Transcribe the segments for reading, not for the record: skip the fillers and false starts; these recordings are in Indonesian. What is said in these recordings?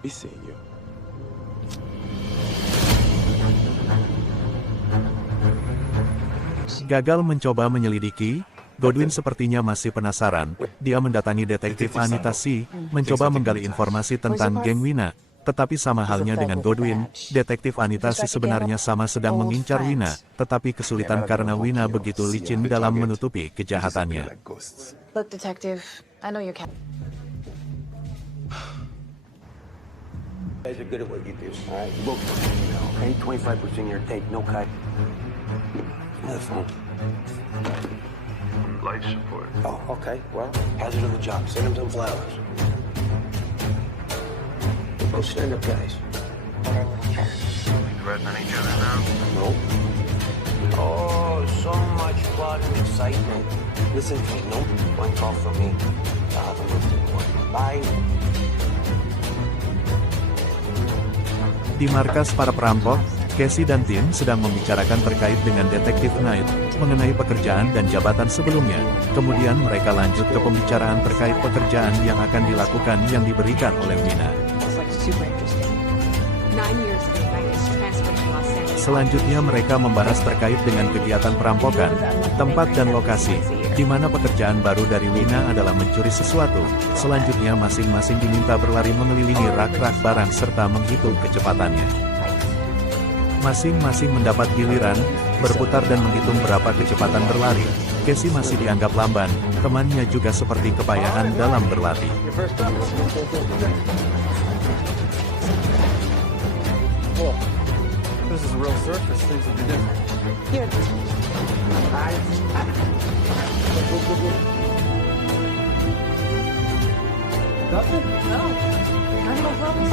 Be seeing you. Gagal mencoba menyelidiki, Godwin sepertinya masih penasaran. Dia mendatangi detektif Anita Si, mencoba menggali informasi tentang geng Wina. Tetapi sama halnya dengan Godwin, detektif Anita Si sebenarnya sama sedang mengincar Wina, tetapi kesulitan karena Wina begitu licin dalam menutupi kejahatannya. Look, detective, I know you're You guys are good at what you do, all right? You both okay? 25% your take, no cut. Another phone. Life support. Oh, okay. Well, hazard of the job. Send him some flowers. Go stand up, guys. Threatening each other now? No. Oh, so much fun and excitement. Listen to me. No one call from me. I'll have a look anymore. Bye. Di markas para perampok, Casey dan tim sedang membicarakan terkait dengan detektif Knight, mengenai pekerjaan dan jabatan sebelumnya. Kemudian mereka lanjut ke pembicaraan terkait pekerjaan yang akan dilakukan yang diberikan oleh Wina. Selanjutnya mereka membahas terkait dengan kegiatan perampokan, tempat dan lokasi, di mana pekerjaan baru dari Wina adalah mencuri sesuatu. Selanjutnya masing-masing diminta berlari mengelilingi rak-rak barang serta menghitung kecepatannya. Masing-masing mendapat giliran, berputar dan menghitung berapa kecepatan berlari. Casey masih dianggap lamban, temannya juga seperti kepayahan dalam berlatih. This is a real circus. Things would be different. Nothing? No. None of my problems.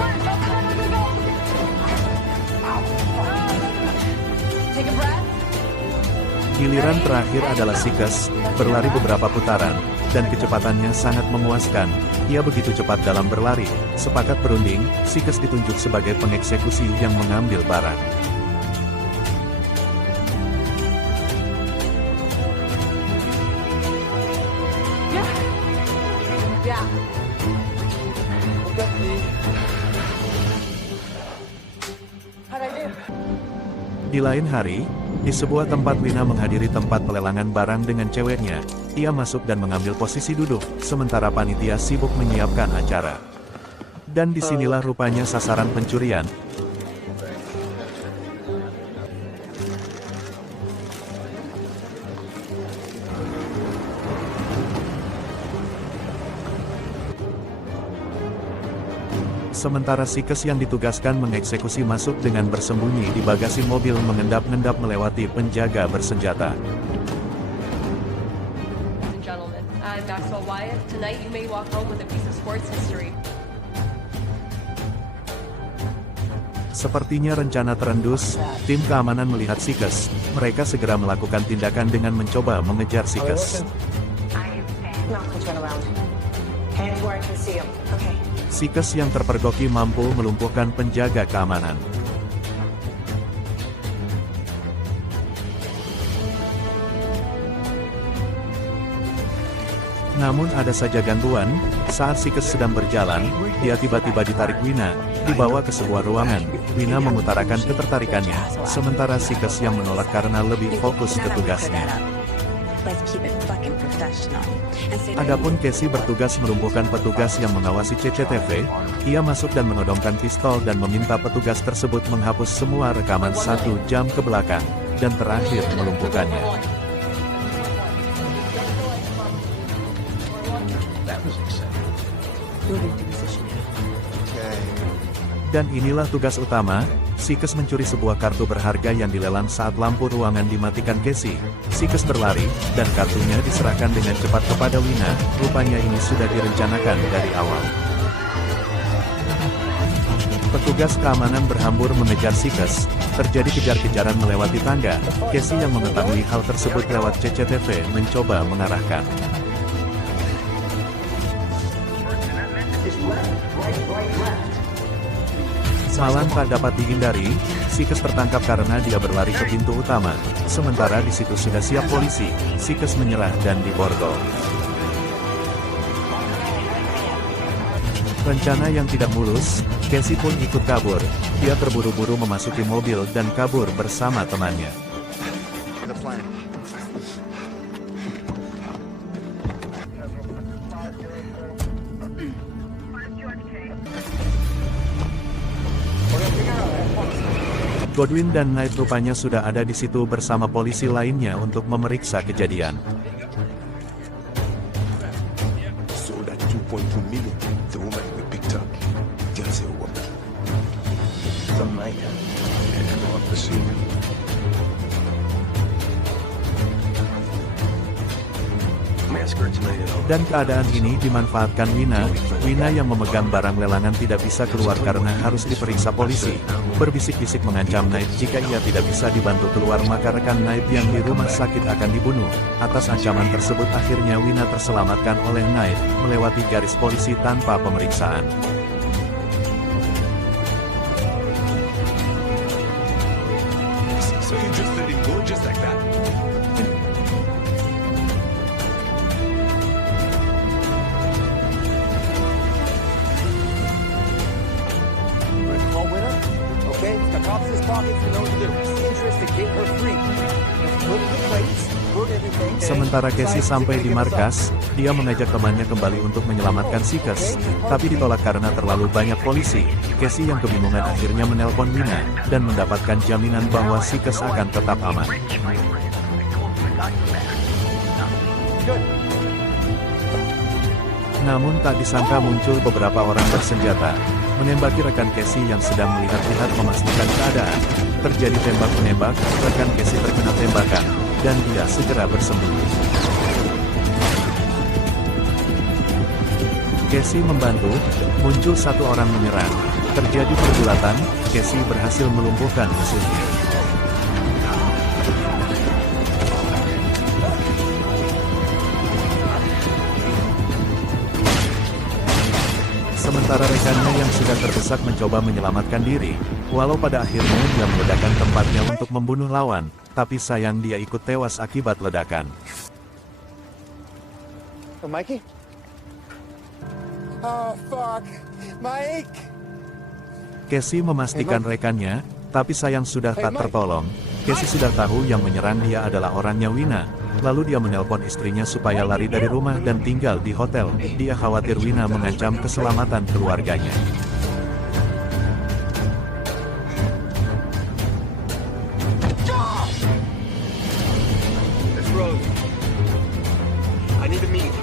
Take a breath. Giliran terakhir adalah Sikes, berlari beberapa putaran, dan kecepatannya sangat memuaskan. Ia begitu cepat dalam berlari. Sepakat berunding, Sikes ditunjuk sebagai pengeksekusi yang mengambil barang. Yeah. How'd I do? Di lain hari, di sebuah tempat Wina menghadiri tempat pelelangan barang dengan ceweknya. Ia masuk dan mengambil posisi duduk, sementara panitia sibuk menyiapkan acara. Dan disinilah rupanya sasaran pencurian. Sementara Sikes yang ditugaskan mengeksekusi masuk dengan bersembunyi di bagasi mobil mengendap-endap melewati penjaga bersenjata. Gentlemen, I'm Maxwell Wyatt. Tonight you may walk home with a piece of sports history. Sepertinya rencana terendus, tim keamanan melihat Sikes. Mereka segera melakukan tindakan dengan mencoba mengejar Sikes. No, I'll turn around. Hands where I can see 'em. Okay. Sikes yang terpergoki mampu melumpuhkan penjaga keamanan. Namun ada saja gangguan, saat Sikes sedang berjalan, dia tiba-tiba ditarik Wina, dibawa ke sebuah ruangan. Wina mengutarakan ketertarikannya, sementara Sikes yang menolak karena lebih fokus ke tugasnya. Adapun Casey bertugas melumpuhkan petugas yang mengawasi CCTV. Ia masuk dan menodongkan pistol dan meminta petugas tersebut menghapus semua rekaman 1 jam ke belakang, dan terakhir melumpuhkannya. Dan inilah tugas utama. Sikes mencuri sebuah kartu berharga yang dilelang saat lampu ruangan dimatikan Casey. Sikes berlari, dan kartunya diserahkan dengan cepat kepada Wina. Rupanya ini sudah direncanakan dari awal. Petugas keamanan berhambur mengejar Sikes. Terjadi kejar-kejaran melewati tangga. Casey yang mengetahui hal tersebut lewat CCTV mencoba mengarahkan. Malang tak dapat dihindari, Sikes tertangkap karena dia berlari ke pintu utama. Sementara di situ sudah siap polisi, Sikes menyerah dan diborgol. Rencana yang tidak mulus, Casey pun ikut kabur. Dia terburu-buru memasuki mobil dan kabur bersama temannya. Godwin dan Knight rupanya sudah ada di situ bersama polisi lainnya untuk memeriksa kejadian. So that 2.2 million, the woman we picked up, just a woman. From my time. And on the scene. Massacre tonight at home. Dan keadaan ini dimanfaatkan Wina. Wina yang memegang barang lelangan tidak bisa keluar karena harus diperiksa polisi. Berbisik-bisik mengancam Knight jika ia tidak bisa dibantu keluar maka rekan Knight yang di rumah sakit akan dibunuh. Atas ancaman tersebut akhirnya Wina terselamatkan oleh Knight, melewati garis polisi tanpa pemeriksaan. So you just let him go just like that? Ready to call winner? Okay, the cops in his pockets, we know what to do. Interest to get her free. Let's put the plates, put everything. Sementara Casey sampai di markas, dia mengajak temannya kembali untuk menyelamatkan Sikes, tapi ditolak karena terlalu banyak polisi. Casey yang kebingungan akhirnya menelpon Wina, dan mendapatkan jaminan bahwa Sikes akan tetap aman. Namun tak disangka muncul beberapa orang bersenjata, menembaki rekan Casey yang sedang melihat-lihat memastikan keadaan. Terjadi tembak-menembak, rekan Casey terkena tembakan, dan dia segera bersembunyi. Casey membantu, muncul satu orang menyerang. Terjadi pergulatan, Casey berhasil melumpuhkan musuhnya. Sementara rekannya yang sudah terdesak mencoba menyelamatkan diri, walau pada akhirnya dia meledakkan tempatnya untuk membunuh lawan, tapi sayang dia ikut tewas akibat ledakan. Oh, Mikey? Oh, fuck. Mike! Casey memastikan rekannya, tapi sayang sudah tak tertolong. Casey sudah tahu yang menyerang dia adalah orangnya Wina. Lalu dia menelpon istrinya supaya lari dari rumah dan tinggal di hotel. Dia khawatir Wina mengancam keselamatan keluarganya. It's Rose. I need to meet.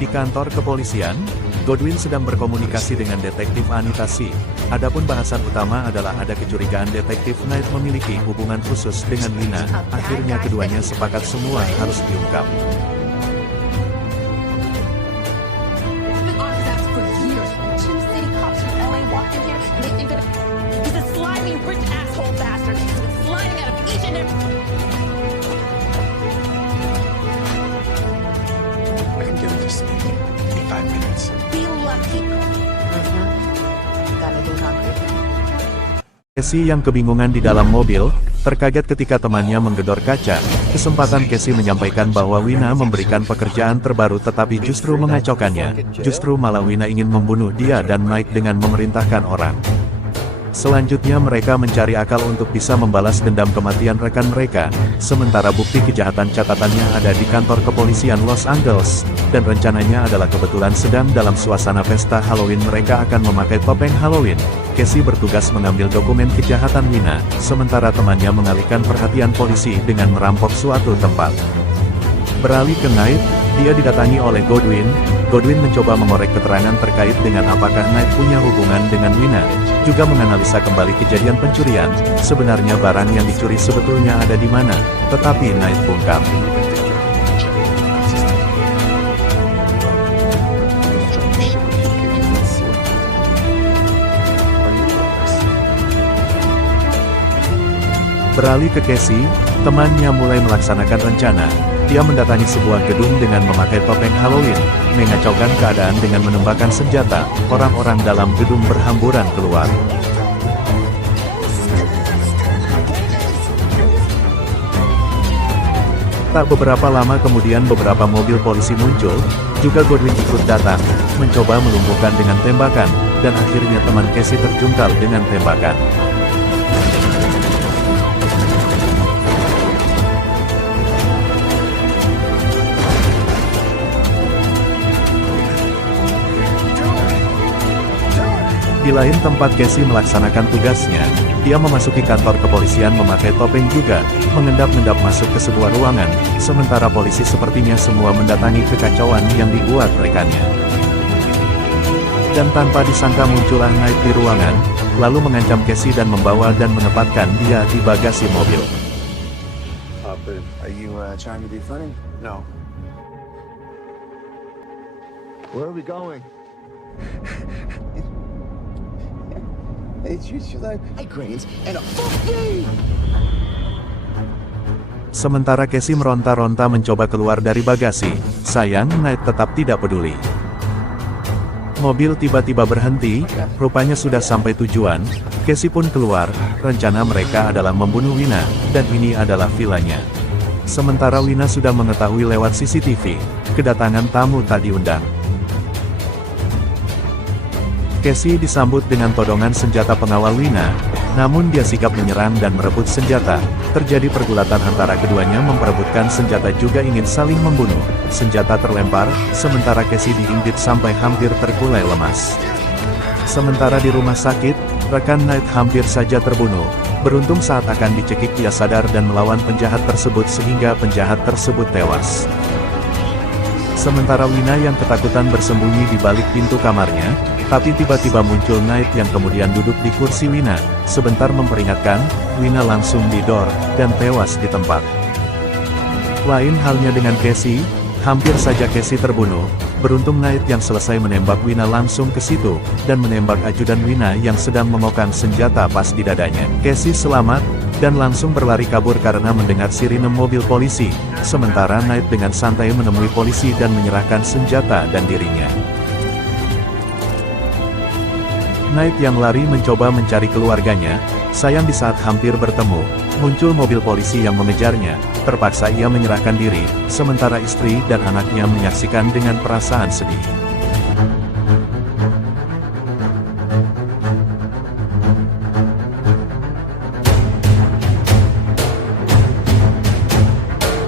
Di kantor kepolisian, Godwin sedang berkomunikasi dengan detektif Anita C. Adapun bahasan utama adalah ada kecurigaan detektif Knight memiliki hubungan khusus dengan Wina. Akhirnya keduanya sepakat semua harus diungkap. been on his ass for years. Two city cops from LA walked in here and they think that he's a slimy, rich asshole bastard. He's been sliding out of each and every... I can get him to speak in 5 minutes. Be lucky. Got anything concrete? Casey yang kebingungan di dalam mobil, terkaget ketika temannya menggedor kaca. Kesempatan Casey menyampaikan bahwa Wina memberikan pekerjaan terbaru tetapi justru mengacaukannya. Justru malah Wina ingin membunuh dia dan Mike dengan memerintahkan orang. Selanjutnya mereka mencari akal untuk bisa membalas dendam kematian rekan mereka, sementara bukti kejahatan catatannya ada di kantor kepolisian Los Angeles, dan rencananya adalah kebetulan sedang dalam suasana pesta Halloween mereka akan memakai topeng Halloween. Casey bertugas mengambil dokumen kejahatan Wina, sementara temannya mengalihkan perhatian polisi dengan merampok suatu tempat. Beralih ke Knight, dia didatangi oleh Godwin. Godwin mencoba mengorek keterangan terkait dengan apakah Knight punya hubungan dengan Wina, juga menganalisa kembali kejadian pencurian, sebenarnya barang yang dicuri sebetulnya ada di mana, tetapi Knight bungkam. Beralih ke Casey, temannya mulai melaksanakan rencana. Dia mendatangi sebuah gedung dengan memakai topeng Halloween, mengacaukan keadaan dengan menembakkan senjata. Orang-orang dalam gedung berhamburan keluar. Tak beberapa lama kemudian beberapa mobil polisi muncul, Juga Godwin ikut datang, mencoba melumpuhkan dengan tembakan, dan akhirnya teman Casey terjungkal dengan tembakan. Di lain tempat Casey melaksanakan tugasnya, dia memasuki kantor kepolisian memakai topeng juga, mengendap-endap masuk ke sebuah ruangan, sementara polisi sepertinya semua mendatangi kekacauan yang dibuat rekannya. Dan tanpa disangka muncullah Knight di ruangan, lalu mengancam Casey dan membawa dan menempatkan dia di bagasi mobil. Are you trying to be funny? No. Where are we going? They treat you like migraines and a fuck me! Sementara Casey meronta-ronta mencoba keluar dari bagasi, sayang Knight tetap tidak peduli. Mobil tiba-tiba berhenti, rupanya sudah sampai tujuan, Casey pun keluar, rencana mereka adalah membunuh Wina, dan ini adalah vilanya. Sementara Wina sudah mengetahui lewat CCTV, kedatangan tamu tak diundang. Casey disambut dengan todongan senjata pengawal Wina, namun dia sikap menyerang dan merebut senjata. Terjadi pergulatan antara keduanya memperebutkan senjata juga ingin saling membunuh. Senjata terlempar, sementara Casey diimpit sampai hampir terkulai lemas. Sementara di rumah sakit, rekan Knight hampir saja terbunuh. Beruntung saat akan dicekik dia sadar dan melawan penjahat tersebut sehingga penjahat tersebut tewas. Sementara Wina yang ketakutan bersembunyi di balik pintu kamarnya, tapi tiba-tiba muncul Knight yang kemudian duduk di kursi Wina, sebentar memperingatkan, Wina langsung didor, dan tewas di tempat. Lain halnya dengan Casey, hampir saja Casey terbunuh, beruntung Knight yang selesai menembak Wina langsung ke situ, dan menembak ajudan Wina yang sedang memokang senjata pas di dadanya. Casey selamat, dan langsung berlari kabur karena mendengar sirine mobil polisi, sementara Knight dengan santai menemui polisi dan menyerahkan senjata dan dirinya. Knight yang lari mencoba mencari keluarganya, sayang di saat hampir bertemu, muncul mobil polisi yang mengejarnya, terpaksa ia menyerahkan diri, sementara istri dan anaknya menyaksikan dengan perasaan sedih.